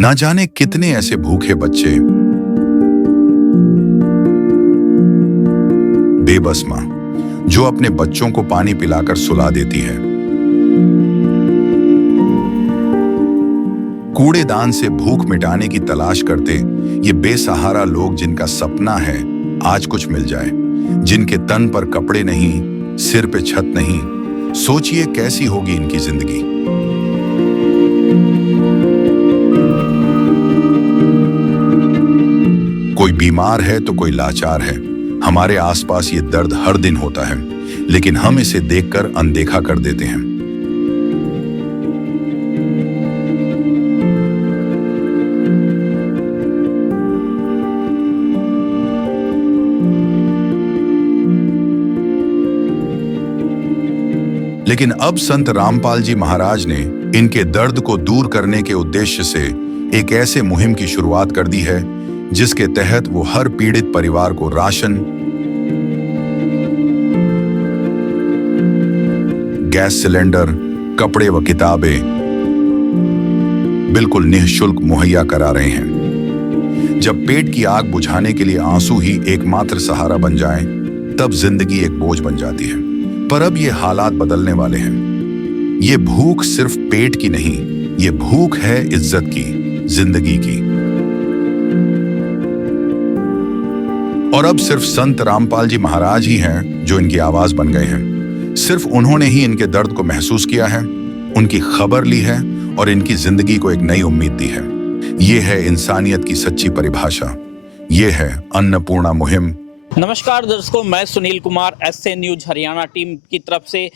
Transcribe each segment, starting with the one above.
ना जाने कितने ऐसे भूखे बच्चे, बेबस मां जो अपने बच्चों को पानी पिलाकर सुला देती है। कूड़ेदान से भूख मिटाने की तलाश करते ये बेसहारा लोग जिनका सपना है आज कुछ मिल जाए, जिनके तन पर कपड़े नहीं, सिर पे छत नहीं, सोचिए कैसी होगी इनकी जिंदगी। कोई बीमार है तो कोई लाचार है। हमारे आसपास ये दर्द हर दिन होता है, लेकिन हम इसे देखकर अनदेखा कर देते हैं। लेकिन अब संत रामपाल जी महाराज ने इनके दर्द को दूर करने के उद्देश्य से एक ऐसे मुहिम की शुरुआत कर दी है जिसके तहत वो हर पीड़ित परिवार को राशन, गैस सिलेंडर, कपड़े व किताबें बिल्कुल निःशुल्क मुहैया करा रहे हैं। जब पेट की आग बुझाने के लिए आंसू ही एकमात्र सहारा बन जाएं, तब जिंदगी एक बोझ बन जाती है। पर अब ये हालात बदलने वाले हैं। ये भूख सिर्फ पेट की नहीं, ये भूख है इज्जत की, जिंदगी की। और अब सिर्फ संत रामपाल जी महाराज ही हैं जो इनकी आवाज बन गए हैं। सिर्फ उन्होंने ही इनके दर्द को महसूस किया है, उनकी खबर ली है और इनकी जिंदगी को एक नई उम्मीद दी है। ये है इंसानियत की सच्ची परिभाषा। ये है अन्नपूर्णा मुहिम। नमस्कार दर्शकों, मैं Sunil Kumar S A news Haryana team की तरफ से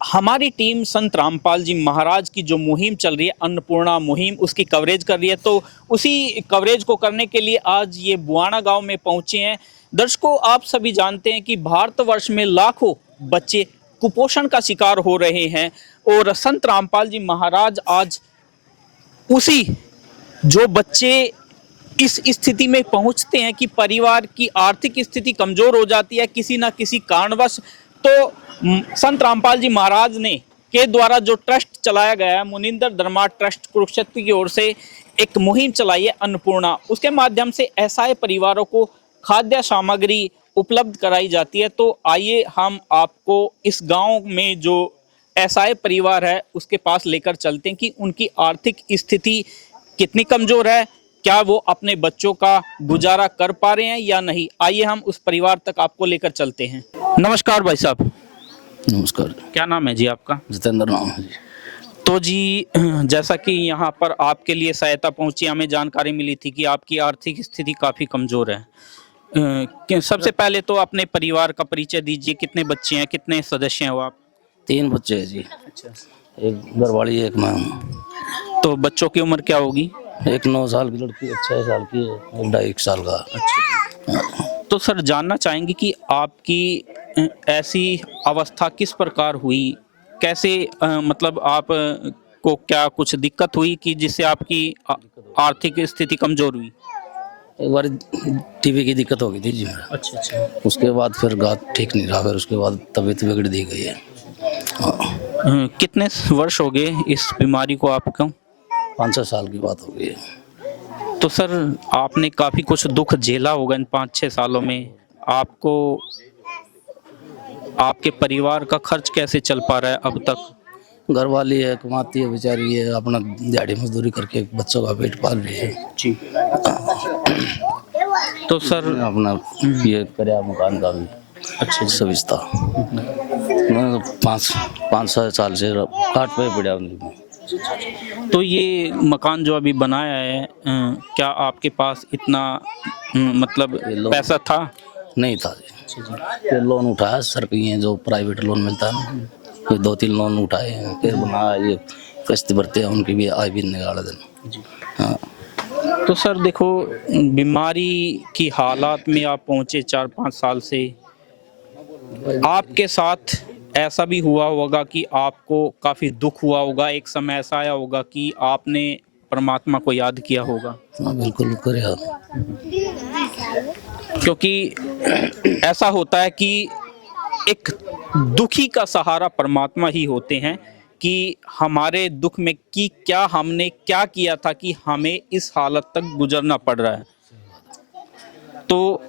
हमारी टीम संत रामपाल जी महाराज की जो मुहिम चल रही है, अन्नपूर्णा मुहिम, उसकी कवरेज कर रही है। तो उसी कवरेज को करने के लिए आज ये बुआना गांव में पहुंचे हैं। दर्शकों, आप सभी जानते हैं कि भारतवर्ष में लाखों बच्चे कुपोषण का शिकार हो रहे हैं और संत रामपाल जी महाराज आज उसी जो बच्चे इस स्थिति में पहुंचते हैं कि परिवार की आर्थिक स्थिति कमजोर हो जाती है किसी ना किसी कारणवश, तो संत रामपाल जी महाराज ने के द्वारा जो ट्रस्ट चलाया गया है, मुनिंदर धर्मा ट्रस्ट कुरुक्षेत्र की ओर से एक मुहिम चलाई है अन्नपूर्णा। उसके माध्यम से असहाय परिवारों को खाद्य सामग्री उपलब्ध कराई जाती है। तो आइए हम आपको इस गांव में जो असहाय परिवार है उसके पास लेकर चलते हैं कि उनकी आर्थिक स्थिति कितनी कमजोर है, क्या वो अपने बच्चों का गुजारा कर पा रहे हैं या नहीं। आइए हम उस परिवार तक आपको लेकर चलते हैं। नमस्कार भाई साहब। नमस्कार। क्या नाम है जी आपका? जितेंद्र नाम है जी। तो जी, जैसा कि यहाँ पर आपके लिए सहायता पहुंची, हमें जानकारी मिली थी कि आपकी आर्थिक स्थिति काफ़ी कमज़ोर है। सबसे पहले तो अपने परिवार का परिचय दीजिए। कितने बच्चे हैं, कितने सदस्य हैं वो आप? 3 बच्चे हैं जी। अच्छा। एक घरवाली, एक मैं। तो बच्चों की उम्र क्या होगी? एक 9 साल की लड़की, एक 6 साल की है, एक 2.5 साल का। अच्छा। तो सर, जानना चाहेंगे कि आपकी ऐसी अवस्था किस प्रकार हुई, कैसे मतलब आप को क्या कुछ दिक्कत हुई कि जिससे आपकी आर्थिक स्थिति कमजोर हुई? एक बार टीबी की दिक्कत हो गई थी जी मेरा। अच्छा अच्छा। उसके बाद फिर गात ठीक नहीं रहा, फिर उसके बाद तबीयत बिगड़ दी गई है। कितने वर्ष हो गए इस बीमारी को आपको? 5-6 साल की बात हो गई है। तो सर, आपने काफ़ी कुछ दुख झेला होगा इन 5-6 सालों में। आपको आपके परिवार का खर्च कैसे चल पा रहा है अब तक? घरवाली है, कमाती है बेचारी, है अपना दिहाड़ी मजदूरी करके बच्चों का पेट पाल रही है जी। तो सर अपना ये कर्या मकान का भी अच्छे सुविधा। मैं 5-6 साल से काट पे पड़ा हूँ। तो ये मकान जो अभी बनाया है, क्या आपके पास इतना मतलब पैसा था? नहीं था जी। ये लोन उठाया सर, ये जो प्राइवेट लोन मिलता है ना, ये 2-3 लोन उठाए हैं, फिर बनाया। ये किस्त भरते हैं, उनकी भी आय भी निकाला देना। हाँ। तो सर देखो, बीमारी की हालात में आप पहुँचे 4-5 साल से। आपके साथ ऐसा भी हुआ होगा कि आपको काफ़ी दुख हुआ होगा, एक समय ऐसा आया होगा कि आपने परमात्मा को याद किया होगा। हाँ बिल्कुल करेगा। क्योंकि ऐसा होता है कि एक दुखी का सहारा परमात्मा ही होते हैं कि हमारे दुख में कि क्या हमने क्या किया था कि हमें इस हालत तक गुजरना पड़ रहा है। तो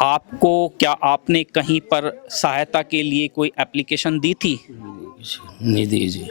आपको क्या आपने कहीं पर सहायता के लिए कोई एप्लीकेशन दी थी? नहीं दीजिए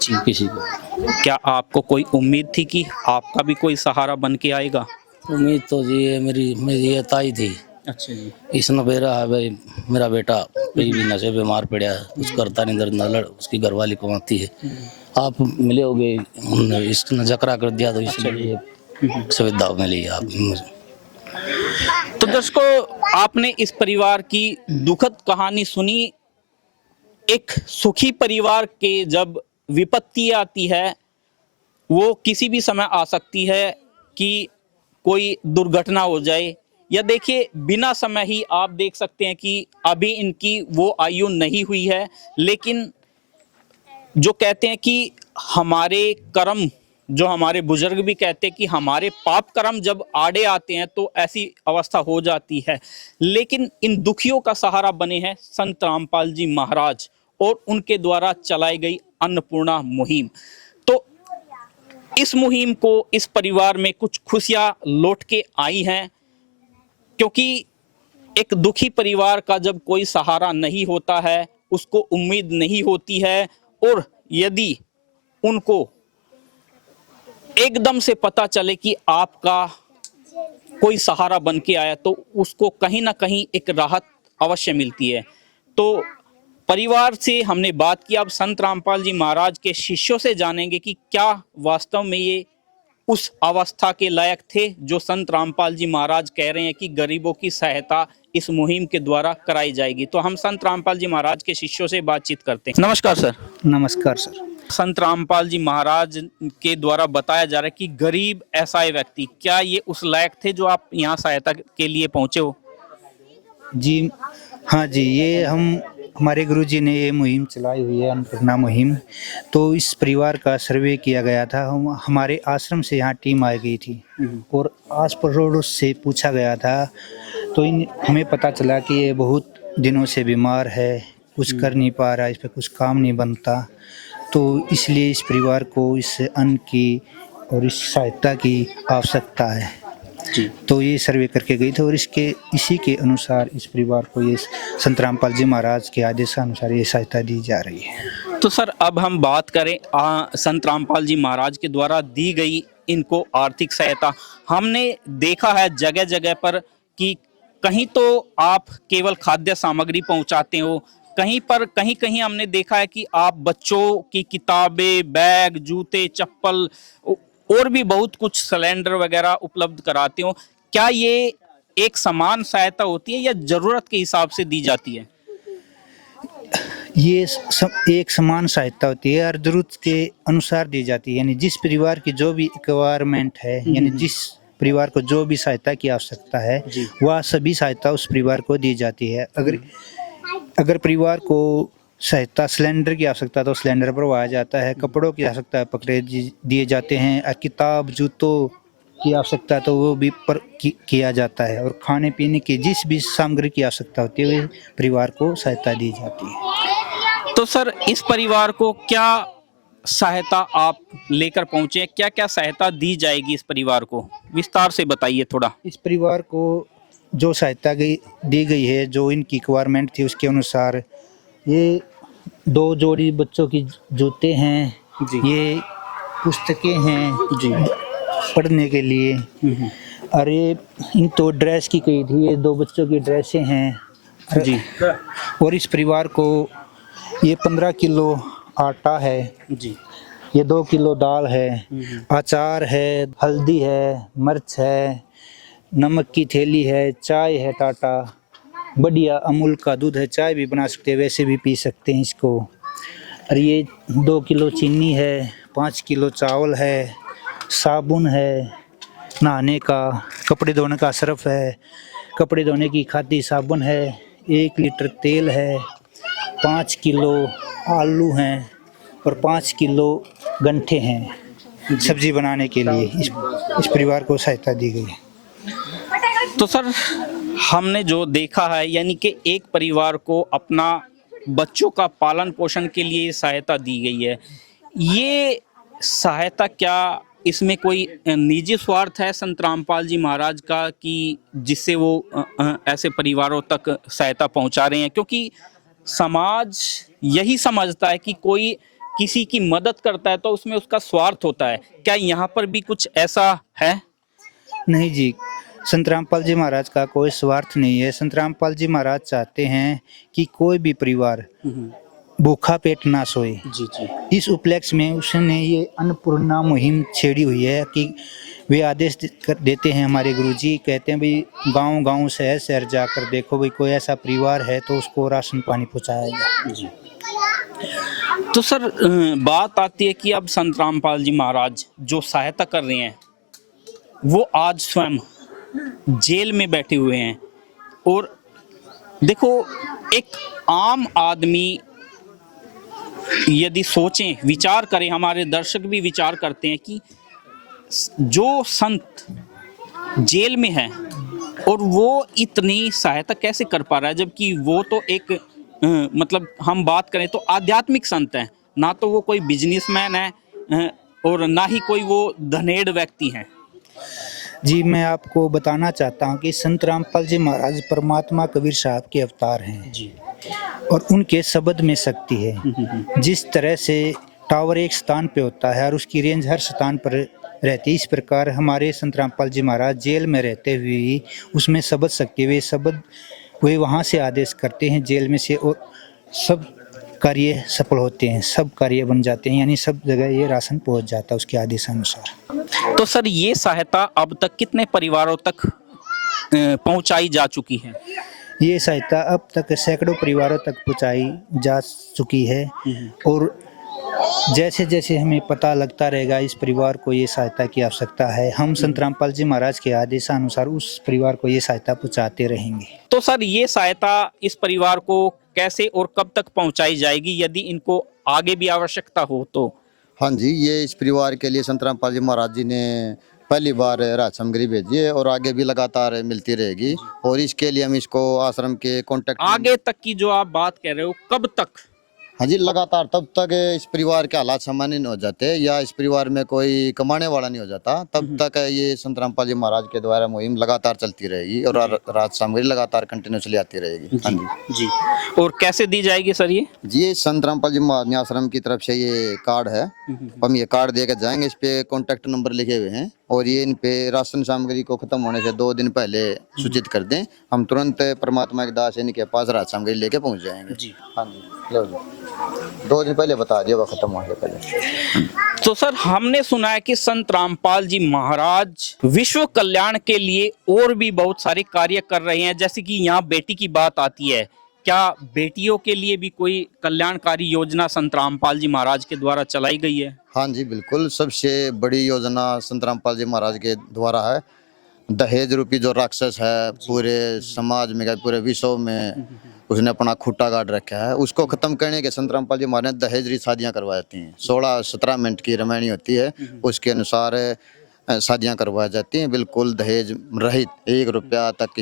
जी किसी को। क्या आपको कोई उम्मीद थी कि आपका भी कोई सहारा बन के आएगा? उम्मीद तो जी ये मेरी मेरी ये ताई थी। अच्छा जी। इसने बेरा है भाई, मेरा बेटा कहीं भी नशे बीमार पड़ा है, कुछ करता नहीं, दर्द न उसकी घरवाली कमाती है, आप मिले होगे, उन्होंने इसने जकरा कर दिया तो इसलिए सुविधा मिली आप मुझे। तो दर्शकों, आपने इस परिवार की दुखद कहानी सुनी। एक सुखी परिवार के जब विपत्ति आती है, वो किसी भी समय आ सकती है कि कोई दुर्घटना हो जाए, या देखिए बिना समय ही आप देख सकते हैं कि अभी इनकी वो आयु नहीं हुई है, लेकिन जो कहते हैं कि हमारे कर्म, जो हमारे बुजुर्ग भी कहते हैं कि हमारे पाप कर्म जब आड़े आते हैं तो ऐसी अवस्था हो जाती है। लेकिन इन दुखियों का सहारा बने हैं संत रामपाल जी महाराज और उनके द्वारा चलाई गई अन्नपूर्णा मुहिम। तो इस मुहिम को, इस परिवार में कुछ खुशियां लौट के आई हैं, क्योंकि एक दुखी परिवार का जब कोई सहारा नहीं होता है, उसको उम्मीद नहीं होती है, और यदि उनको एकदम से पता चले कि आपका कोई सहारा बन के आया, तो उसको कहीं ना कहीं एक राहत अवश्य मिलती है। तो परिवार से हमने बात की, अब संत रामपाल जी महाराज के शिष्यों से जानेंगे कि क्या वास्तव में ये उस अवस्था के लायक थे जो संत रामपाल जी महाराज कह रहे हैं कि गरीबों की सहायता इस मुहिम के द्वारा कराई जाएगी। तो हम संत रामपाल जी महाराज के शिष्यों से बातचीत करते हैं। नमस्कार सर। नमस्कार सर। संत रामपाल जी महाराज के द्वारा बताया जा रहा है कि गरीब असहाय व्यक्ति, क्या ये उस लायक थे जो आप यहाँ सहायता के लिए पहुंचे हो? जी हाँ जी, ये हमारे गुरुजी ने ये मुहिम चलाई हुई है, अन्नपूर्णा मुहिम। तो इस परिवार का सर्वे किया गया था, हमारे आश्रम से यहाँ टीम आई गई थी और आस पड़ोस से पूछा गया था, तो हमें पता चला कि ये बहुत दिनों से बीमार है, कुछ कर नहीं पा रहा, इस पर कुछ काम नहीं बनता, तो इसलिए इस परिवार को इस अन्न की और इस सहायता की आवश्यकता है जी। तो ये सर्वे करके गई थी और इसी के अनुसार इस परिवार को ये संत रामपाल जी महाराज के आदेशानुसार ये सहायता दी जा रही है। तो सर, अब हम बात करें संत रामपाल जी महाराज के द्वारा दी गई इनको आर्थिक सहायता। हमने देखा है जगह जगह पर कि कहीं तो आप केवल खाद्य सामग्री पहुंचाते हो, कहीं पर कहीं कहीं हमने देखा है कि आप बच्चों की किताबें, बैग, जूते, चप्पल और भी बहुत कुछ सिलेंडर वगैरह उपलब्ध कराते हो। क्या ये एक समान सहायता होती है या जरूरत के हिसाब से दी जाती है? ये एक समान सहायता होती है और जरूरत के अनुसार दी जाती है, यानी जिस परिवार की जो भी रिक्वायरमेंट है, यानी जिस परिवार को जो भी सहायता की आवश्यकता है, वह सभी सहायता उस परिवार को दी जाती है। अगर परिवार को सहायता सिलेंडर की आवश्यकता तो सिलेंडर भरवाया जाता है, कपड़ों की आवश्यकता पकड़े दिए जाते हैं, और किताब जूतों की आवश्यकता तो वो भी किया जाता है, और खाने पीने की जिस भी सामग्री की आवश्यकता होती है वो परिवार को सहायता दी जाती है। तो सर, इस परिवार को क्या सहायता आप लेकर पहुंचे, क्या क्या सहायता दी जाएगी इस परिवार को, विस्तार से बताइए थोड़ा। इस परिवार को जो सहायता दी गई है, जो इनकी रिक्वायरमेंट थी उसके अनुसार, ये 2 जोड़ी बच्चों की जूते हैं जी, ये पुस्तकें हैं जी पढ़ने के लिए, अरे इन तो ड्रेस की कही थी, ये 2 बच्चों की ड्रेसें हैं जी। और इस परिवार को ये 15 किलो आटा है जी, ये 2 किलो दाल है, अचार है, हल्दी है, मिर्च है, नमक की थैली है, चाय है टाटा, बढ़िया अमूल का दूध है, चाय भी बना सकते हैं, वैसे भी पी सकते हैं इसको। और ये 2 किलो चीनी है, 5 किलो चावल है, साबुन है नहाने का, कपड़े धोने का सर्फ है, कपड़े धोने की खादी साबुन है, 1 लीटर तेल है, 5 किलो आलू हैं और 5 किलो गंठे हैं सब्जी बनाने के लिए। इस परिवार को सहायता दी गई है। तो सर, हमने जो देखा है, यानी कि एक परिवार को अपना बच्चों का पालन पोषण के लिए ये सहायता दी गई है। ये सहायता, क्या इसमें कोई निजी स्वार्थ है संत रामपाल जी महाराज का कि जिससे वो ऐसे परिवारों तक सहायता पहुंचा रहे हैं? क्योंकि समाज यही समझता है कि कोई किसी की मदद करता है तो उसमें उसका स्वार्थ होता है। क्या यहाँ पर भी कुछ ऐसा है? नहीं जी, संत रामपाल जी महाराज का कोई स्वार्थ नहीं है। संत रामपाल जी महाराज चाहते हैं कि कोई भी परिवार भूखा पेट ना सोए। जी जी। इस उपलक्ष्य में उसने ये अन्नपूर्णा मुहिम छेड़ी हुई है कि वे आदेश देते हैं, हमारे गुरुजी कहते हैं भाई गांव गांव शहर शहर जाकर देखो भाई कोई ऐसा परिवार है तो उसको राशन पानी पहुंचाया जाए। जी। तो सर बात आती है कि अब संत रामपाल जी महाराज जो सहायता कर रहे हैं वो आज स्वयं जेल में बैठे हुए हैं। और देखो, एक आम आदमी यदि सोचें, विचार करें, हमारे दर्शक भी विचार करते हैं कि जो संत जेल में है और वो इतनी सहायता कैसे कर पा रहा है, जबकि वो तो एक मतलब हम बात करें तो आध्यात्मिक संत हैं, ना तो वो कोई बिजनेसमैन है और ना ही कोई वो धनेड़ व्यक्ति हैं। जी, मैं आपको बताना चाहता हूँ कि संत रामपाल जी महाराज परमात्मा कबीर साहब के अवतार हैं जी। और उनके शब्द में शक्ति है। जिस तरह से टावर एक स्थान पे होता है और उसकी रेंज हर स्थान पर रहती है, इस प्रकार हमारे संत रामपाल जी महाराज जेल में रहते हुए ही उसमें शब्द शक्ति, वे वहाँ से आदेश करते हैं जेल में से और सब कार्य सफल होते हैं, सब कार्य बन जाते हैं, यानी सब जगह ये राशन पहुँच जाता है उसके आदेशानुसार। तो सर ये सहायता अब तक कितने परिवारों तक पहुंचाई जा चुकी है? ये सहायता अब तक सैकड़ों परिवारों तक पहुंचाई जा चुकी है और जैसे जैसे हमें पता लगता रहेगा इस परिवार को ये सहायता की आवश्यकता है, हम संत रामपाल जी महाराज के आदेशानुसार उस परिवार को ये सहायता पहुंचाते रहेंगे। तो सर ये सहायता इस परिवार को कैसे और कब तक पहुंचाई जाएगी, यदि इनको आगे भी आवश्यकता हो तो? हाँ जी, ये इस परिवार के लिए संत रामपाल जी महाराज जी ने पहली बार राहत सामग्री भेजी है और आगे भी लगातार मिलती रहेगी। और इसके लिए हम इसको आश्रम के कॉन्टेक्ट आगे तक की जो आप बात कह रहे हो, कब तक? हाँ जी, लगातार तब तक इस परिवार के हालात सामान्य नहीं हो जाते या इस परिवार में कोई कमाने वाला नहीं हो जाता, तब तक ये संत रामपाल जी महाराज के द्वारा मुहिम लगातार चलती रहेगी और राहत सामग्री लगातार कंटिन्यूसली आती रहेगी। हाँ जी जी। और कैसे दी जाएगी सर ये? जी, संत रामपाल जी महाराज आश्रम की तरफ से ये कार्ड है, हम ये कार्ड दे के जाएंगे, इस पे कॉन्टेक्ट नंबर लिखे हुए हैं और ये इन पे राशन सामग्री को खत्म होने से 2 दिन पहले सूचित कर दें, हम तुरंत परमात्मा के दास इनके पास राहत सामग्री लेके पहुंच जाएंगे। जी। हाँ जी, लो जी, 2 दिन पहले बता दिया, वो खत्म होने पहले। तो सर हमने सुना है कि संत रामपाल जी महाराज विश्व कल्याण के लिए और भी बहुत सारे कार्य कर रहे हैं, जैसे कि यहाँ बेटी की बात आती है। क्या बेटियों के लिए भी कोई कल्याणकारी योजना संत रामपाल जी महाराज के द्वारा चलाई गई है? हाँ जी, बिल्कुल, सबसे बड़ी योजना संत रामपाल जी महाराज के द्वारा है। दहेज रूपी जो राक्षस है पूरे समाज में, पूरे विश्व में उसने अपना खूंटा गाड़ रखा है, उसको खत्म करने के संत रामपाल जी महाराज दहेज रहित शादियाँ करवा जाती हैं। 16-17 मिनट की रामायणी होती है, उसके अनुसार शादियाँ करवाई जाती हैं, बिल्कुल दहेज रहित, 1 रुपया तक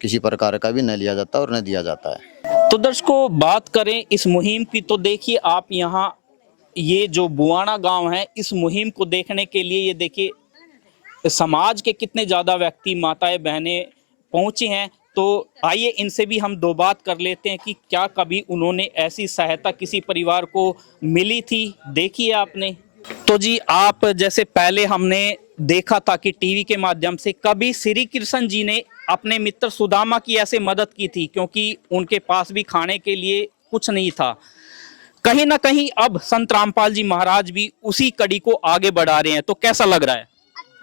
किसी प्रकार का भी न लिया जाता और न दिया जाता है। तो दर्शकों, बात करें इस मुहिम की तो देखिए आप यहाँ ये जो बुआना गांव है, इस मुहिम को देखने के लिए ये देखिए समाज के कितने ज़्यादा व्यक्ति, माताएं, बहनें पहुँचे हैं। तो आइए इनसे भी हम 2 बात कर लेते हैं कि क्या कभी उन्होंने ऐसी सहायता किसी परिवार को मिली थी, देखी है आपने? तो जी, आप जैसे पहले हमने देखा था कि टीवी के माध्यम से कभी श्री कृष्ण जी ने अपने मित्र सुदामा की ऐसे मदद की थी, क्योंकि उनके पास भी खाने के लिए कुछ नहीं था। कहीं ना कहीं अब संत रामपाल जी महाराज भी उसी कड़ी को आगे बढ़ा रहे हैं, तो कैसा लग रहा है?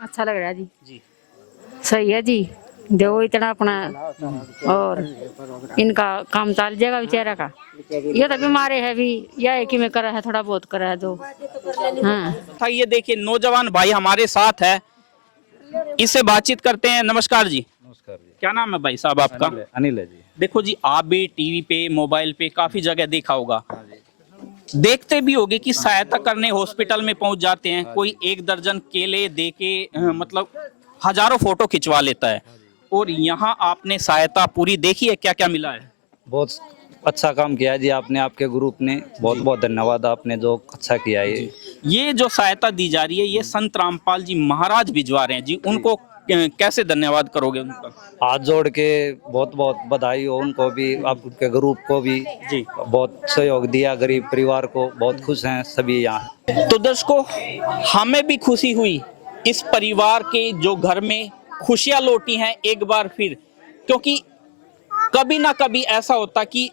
अच्छा लग रहा है जी। सही है जी, जो इतना अपना और इनका काम चल जाएगा बेचारा का। ये तो बीमारे है भी, यह है कि मैं करा है, थोड़ा बहुत करा है तो। हाँ, ये देखिए नौजवान भाई हमारे साथ है, इससे बातचीत करते हैं। नमस्कार जी। नमस्कार जी। क्या नाम है भाई साहब आपका? अनिल है जी। देखो जी, आप भी टीवी पे, मोबाइल पे काफी जगह देखा होगा, देखते भी होगे कि सहायता करने हॉस्पिटल में पहुंच जाते हैं, कोई 1 दर्जन केले दे के मतलब हजारों फोटो खिंचवा लेता है। और यहाँ आपने सहायता पूरी देखी है, क्या क्या मिला है? बहुत अच्छा काम किया है जी आपने, आपके ग्रुप ने। बहुत बहुत धन्यवाद, आपने जो अच्छा किया है। ये जो सहायता दी जा रही है ये संत रामपाल जी महाराज भिजवा रहे हैं जी, उनको कैसे धन्यवाद करोगे उनका? हाथ जोड़ के बहुत बहुत बधाई हो उनको भी, आपके ग्रुप को भी जी। बहुत सहयोग दिया, गरीब परिवार को। बहुत खुश हैं सभी यहाँ। तो दर्शकों, हमें भी खुशी हुई इस परिवार के जो घर में खुशियां लौटी हैं एक बार फिर, क्योंकि कभी ना कभी ऐसा होता कि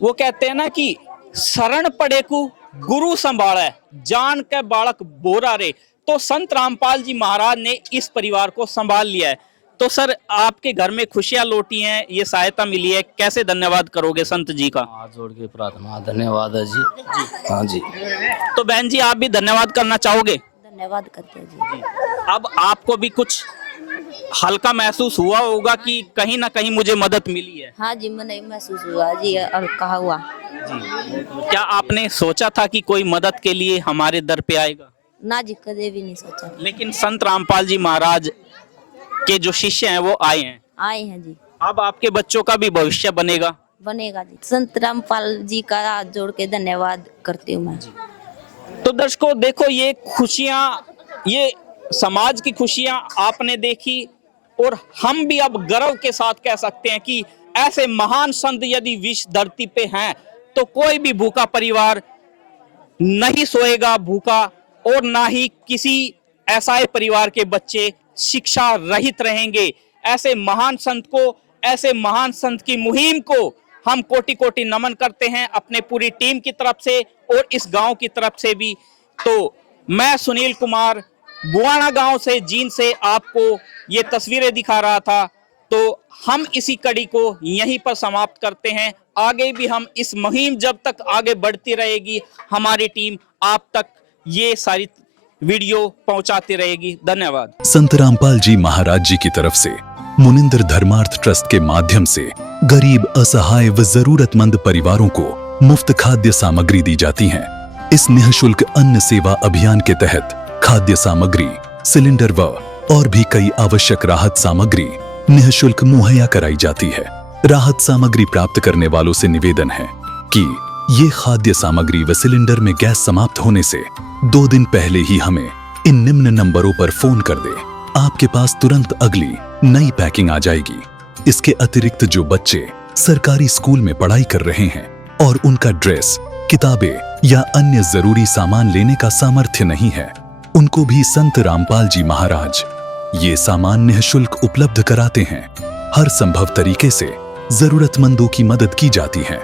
वो कहते हैं ना कि शरण पड़े को गुरु संभाले, जान के बालक बोरा रे। तो संत रामपाल जी महाराज ने इस परिवार को संभाल लिया है। तो सर, आपके घर में खुशियां लौटी हैं, ये सहायता मिली है, कैसे धन्यवाद करोगे संत जी का? हाथ जोड़ के प्रार्थना, धन्यवाद है जी। हाँ जी। तो बहन जी, आप भी धन्यवाद करना चाहोगे? धन्यवाद करते हैं जी। अब आपको भी कुछ हल्का महसूस हुआ होगा कि कहीं ना कहीं मुझे मदद मिली है। हाँ जी, मैंने महसूस हुआ जी, और कहा हुआ जी। क्या आपने सोचा था कि कोई मदद के लिए हमारे दर पे आएगा? ना जी, कदे भी नहीं सोचा। लेकिन संत रामपाल जी महाराज के जो शिष्य हैं वो आए हैं। आए हैं जी। अब आपके बच्चों का भी भविष्य बनेगा। बनेगा जी। संत रामपाल जी का हाथ जोड़ के धन्यवाद करती हूँ मैं। तो दर्शकों देखो, ये खुशियां, ये समाज की खुशियां आपने देखी, और हम भी अब गर्व के साथ कह सकते हैं कि ऐसे महान संत यदि विश्व धरती पे हैं तो कोई भी भूखा परिवार नहीं सोएगा भूखा, और ना ही किसी ऐसा परिवार के बच्चे शिक्षा रहित रहेंगे। ऐसे महान संत को, ऐसे महान संत की मुहिम को हम कोटि कोटि नमन करते हैं अपने पूरी टीम की तरफ से और इस गांव की तरफ से भी। तो मैं सुनील कुमार बुआना गांव से, जींद से आपको ये तस्वीरें दिखा रहा था। तो हम इसी कड़ी को यहीं पर समाप्त करते हैं। आगे भी हम इस मुहिम जब तक आगे बढ़ती रहेगी, हमारी टीम आप तक ये सारी वीडियो पहुंचाती रहेगी। धन्यवाद। संत रामपाल जी महाराज जी की तरफ से मुनिंद्र धर्मार्थ ट्रस्ट के माध्यम से गरीब, असहाय व जरूरतमंद परिवारों को मुफ्त खाद्य सामग्री दी जाती है। इस निःशुल्क अन्न सेवा अभियान के तहत खाद्य सामग्री, सिलेंडर व और भी कई आवश्यक राहत सामग्री निःशुल्क मुहैया कराई जाती है। राहत सामग्री प्राप्त करने वालों से निवेदन है कि ये खाद्य सामग्री व सिलेंडर में गैस समाप्त होने से 2 दिन पहले ही हमें इन निम्न नंबरों पर फोन कर दे। आपके पास तुरंत अगली नई पैकिंग आ जाएगी। इसके अतिरिक्त जो बच्चे सरकारी स्कूल में पढ़ाई कर रहे हैं और उनका ड्रेस, किताबें या अन्य जरूरी सामान लेने का सामर्थ्य नहीं है, उनको भी संत रामपाल जी महाराज ये सामान निःशुल्क उपलब्ध कराते हैं। हर संभव तरीके से जरूरतमंदों की मदद की जाती है।